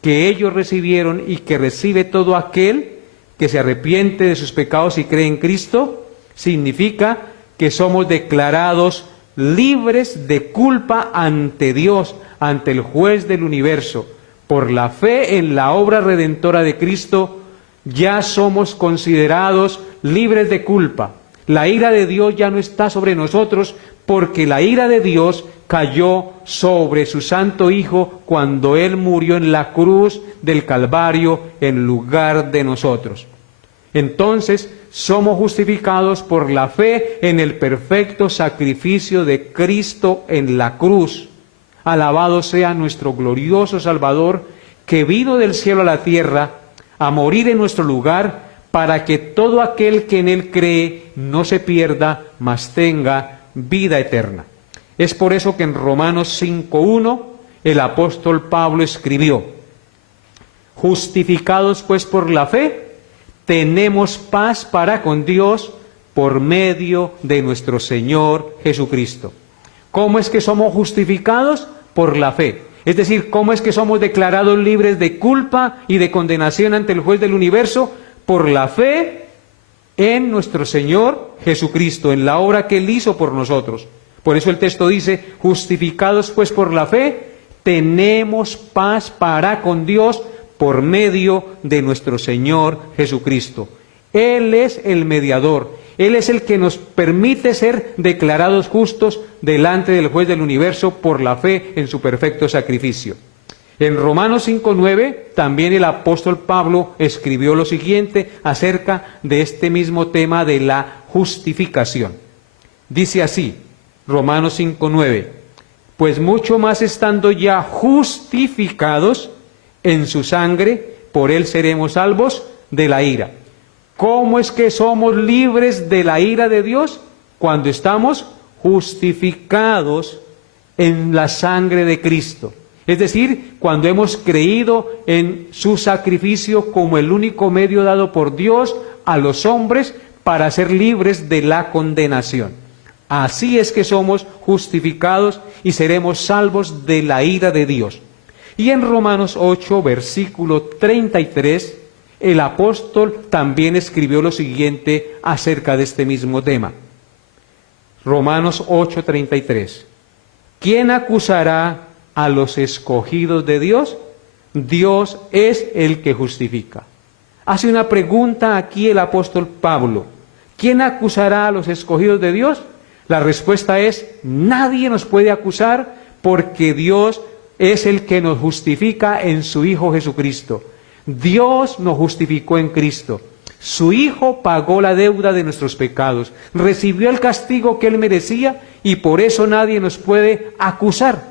que ellos recibieron y que recibe todo aquel que se arrepiente de sus pecados y cree en Cristo, significa que somos declarados libres de culpa ante Dios, ante el juez del universo. Por la fe en la obra redentora de Cristo, ya somos considerados libres de culpa. La ira de Dios ya no está sobre nosotros, porque la ira de Dios cayó sobre su santo Hijo cuando Él murió en la cruz del Calvario en lugar de nosotros. Entonces, somos justificados por la fe en el perfecto sacrificio de Cristo en la cruz. Alabado sea nuestro glorioso Salvador, que vino del cielo a la tierra a morir en nuestro lugar, para que todo aquel que en Él cree no se pierda, mas tenga vida eterna. Es por eso que en Romanos 5:1 el apóstol Pablo escribió: justificados pues por la fe, tenemos paz para con Dios por medio de nuestro Señor Jesucristo. ¿Cómo es que somos justificados? Por la fe. Es decir, ¿cómo es que somos declarados libres de culpa y de condenación ante el juez del universo? Por la fe en nuestro Señor Jesucristo, en la obra que Él hizo por nosotros. Por eso el texto dice: justificados pues por la fe, tenemos paz para con Dios por medio de nuestro Señor Jesucristo. Él es el mediador, Él es el que nos permite ser declarados justos delante del juez del universo por la fe en su perfecto sacrificio. En Romanos 5:9 también el apóstol Pablo escribió lo siguiente acerca de este mismo tema de la justificación. Dice así, Romanos 5:9: pues mucho más estando ya justificados en su sangre, por Él seremos salvos de la ira. ¿Cómo es que somos libres de la ira de Dios? Cuando estamos justificados en la sangre de Cristo. Es decir, cuando hemos creído en su sacrificio como el único medio dado por Dios a los hombres para ser libres de la condenación. Así es que somos justificados y seremos salvos de la ira de Dios. Y en Romanos 8, versículo 33, el apóstol también escribió lo siguiente acerca de este mismo tema. Romanos 8, 33. ¿Quién acusará a los escogidos de Dios? Dios es el que justifica. Hace una pregunta aquí el apóstol Pablo. ¿Quién acusará a los escogidos de Dios? La respuesta es: nadie nos puede acusar, porque Dios es el que nos justifica en su Hijo Jesucristo. Dios nos justificó en Cristo. Su Hijo pagó la deuda de nuestros pecados, recibió el castigo que Él merecía, y por eso nadie nos puede acusar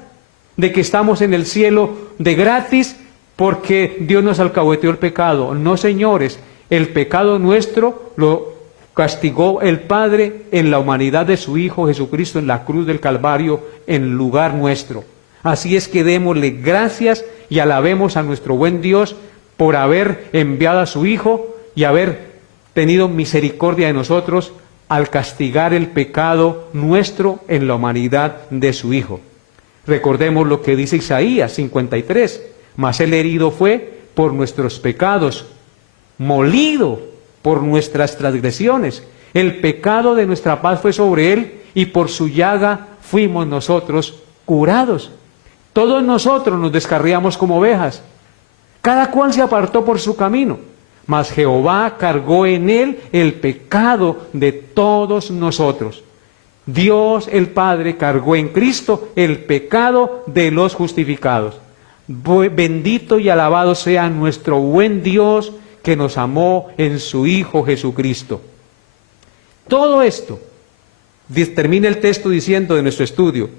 de que estamos en el cielo de gratis porque Dios nos alcahueteó el pecado. No, señores, el pecado nuestro lo castigó el Padre en la humanidad de su Hijo Jesucristo en la cruz del Calvario en lugar nuestro. Así es que démosle gracias y alabemos a nuestro buen Dios por haber enviado a su Hijo y haber tenido misericordia de nosotros al castigar el pecado nuestro en la humanidad de su Hijo. Recordemos lo que dice Isaías 53, mas Él herido fue por nuestros pecados, molido por nuestras transgresiones. El pecado de nuestra paz fue sobre Él, y por su llaga fuimos nosotros curados. Todos nosotros nos descarriamos como ovejas, cada cual se apartó por su camino, mas Jehová cargó en Él el pecado de todos nosotros. Dios el Padre cargó en Cristo el pecado de los justificados. Bendito y alabado sea nuestro buen Dios, que nos amó en su Hijo Jesucristo. Todo esto, termina el texto diciendo de nuestro estudio: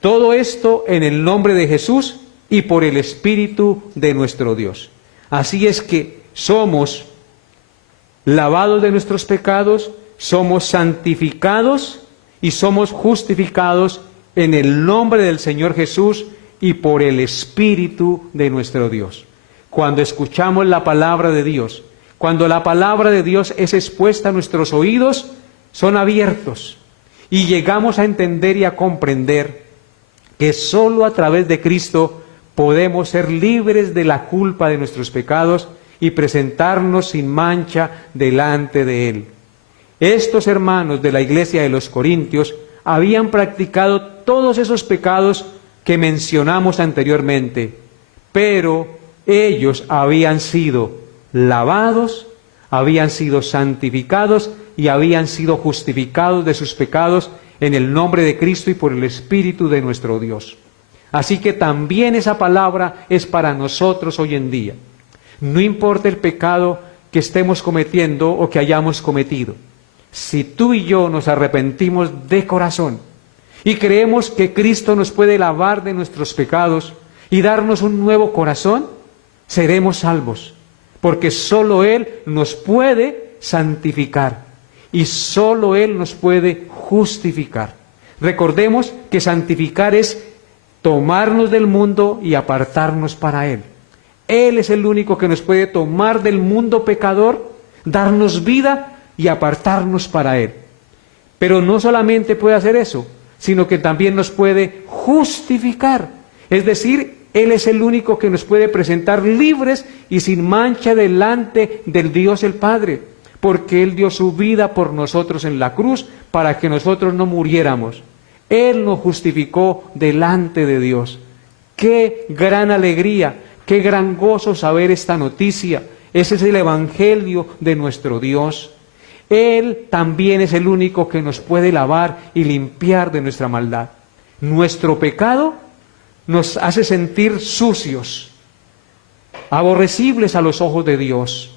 todo esto en el nombre de Jesús y por el Espíritu de nuestro Dios. Así es que somos lavados de nuestros pecados, somos santificados y somos justificados en el nombre del Señor Jesús y por el Espíritu de nuestro Dios. Cuando escuchamos la palabra de Dios, cuando la palabra de Dios es expuesta a nuestros oídos, son abiertos y llegamos a entender y a comprender que solo a través de Cristo podemos ser libres de la culpa de nuestros pecados y presentarnos sin mancha delante de Él. Estos hermanos de la iglesia de los Corintios habían practicado todos esos pecados que mencionamos anteriormente, pero ellos habían sido lavados, habían sido santificados y habían sido justificados de sus pecados en el nombre de Cristo y por el Espíritu de nuestro Dios. Así que también esa palabra es para nosotros hoy en día. No importa el pecado que estemos cometiendo o que hayamos cometido. Si tú y yo nos arrepentimos de corazón y creemos que Cristo nos puede lavar de nuestros pecados y darnos un nuevo corazón, seremos salvos, porque solo Él nos puede santificar y solo Él nos puede justificar. Recordemos que santificar es tomarnos del mundo y apartarnos para Él. Él es el único que nos puede tomar del mundo pecador, darnos vida y apartarnos para Él. Pero no solamente puede hacer eso, sino que también nos puede justificar. Es decir, Él es el único que nos puede presentar libres y sin mancha delante del Dios el Padre, porque Él dio su vida por nosotros en la cruz para que nosotros no muriéramos. Él nos justificó delante de Dios. ¡Qué gran alegría! ¡Qué gran gozo saber esta noticia! Ese es el Evangelio de nuestro Dios. Él también es el único que nos puede lavar y limpiar de nuestra maldad. Nuestro pecado nos hace sentir sucios, aborrecibles a los ojos de Dios.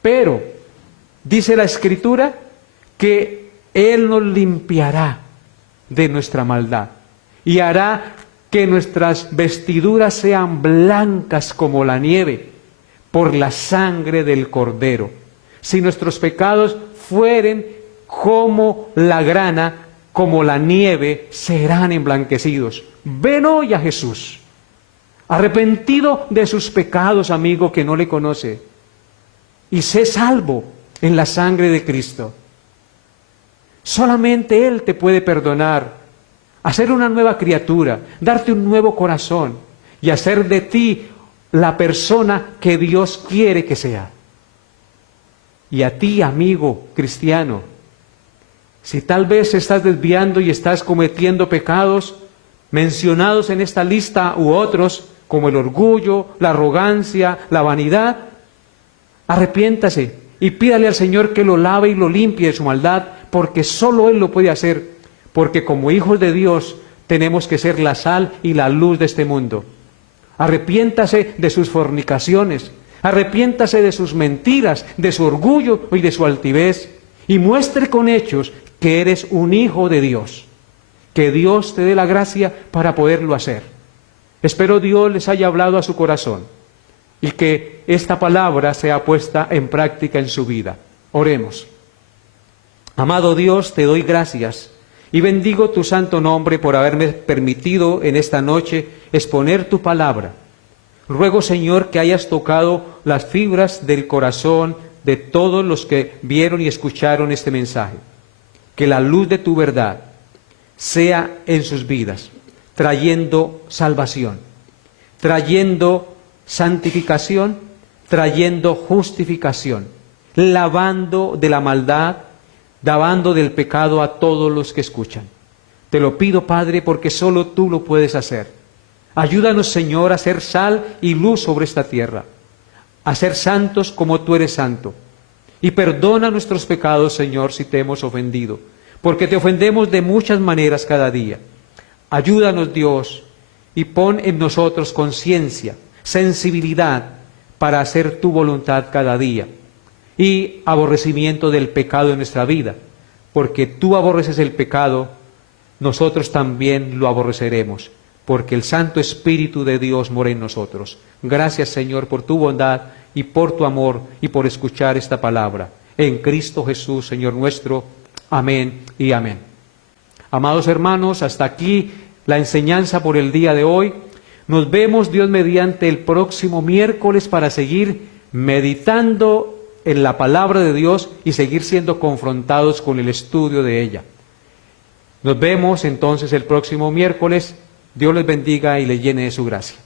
Pero, dice la Escritura, que Él nos limpiará de nuestra maldad y hará que nuestras vestiduras sean blancas como la nieve por la sangre del Cordero. Si nuestros pecados fueren como la grana, como la nieve, serán emblanquecidos. Ven hoy a Jesús, arrepentido de sus pecados, amigo que no le conoce, y sé salvo en la sangre de Cristo. Solamente Él te puede perdonar, hacer una nueva criatura, darte un nuevo corazón y hacer de ti la persona que Dios quiere que sea. Y a ti, amigo cristiano, si tal vez estás desviando y estás cometiendo pecados mencionados en esta lista u otros, como el orgullo, la arrogancia, la vanidad, arrepiéntase y pídale al Señor que lo lave y lo limpie de su maldad, porque solo Él lo puede hacer, porque como hijos de Dios tenemos que ser la sal y la luz de este mundo. Arrepiéntase de sus fornicaciones, arrepiéntase de sus mentiras, de su orgullo y de su altivez, y muestre con hechos que eres un hijo de Dios. Que Dios te dé la gracia para poderlo hacer. Espero Dios les haya hablado a su corazón y que esta palabra sea puesta en práctica en su vida. Oremos. Amado Dios, te doy gracias y bendigo tu santo nombre por haberme permitido en esta noche exponer tu palabra. Ruego, Señor, que hayas tocado las fibras del corazón de todos los que vieron y escucharon este mensaje. Que la luz de tu verdad sea en sus vidas, trayendo salvación, trayendo santificación, trayendo justificación, lavando de la maldad, lavando del pecado a todos los que escuchan. Te lo pido, Padre, porque solo tú lo puedes hacer. Ayúdanos, Señor, a ser sal y luz sobre esta tierra, a ser santos como tú eres santo. Y perdona nuestros pecados, Señor, si te hemos ofendido, porque te ofendemos de muchas maneras cada día. Ayúdanos, Dios, y pon en nosotros conciencia, sensibilidad para hacer tu voluntad cada día, y aborrecimiento del pecado en nuestra vida, porque tú aborreces el pecado, nosotros también lo aborreceremos, porque el Santo Espíritu de Dios mora en nosotros. Gracias, Señor, por tu bondad y por tu amor y por escuchar esta palabra. En Cristo Jesús, Señor nuestro. Amén y amén. Amados hermanos, hasta aquí la enseñanza por el día de hoy. Nos vemos, Dios mediante, el próximo miércoles para seguir meditando en la palabra de Dios y seguir siendo confrontados con el estudio de ella. Nos vemos entonces el próximo miércoles. Dios les bendiga y les llene de su gracia.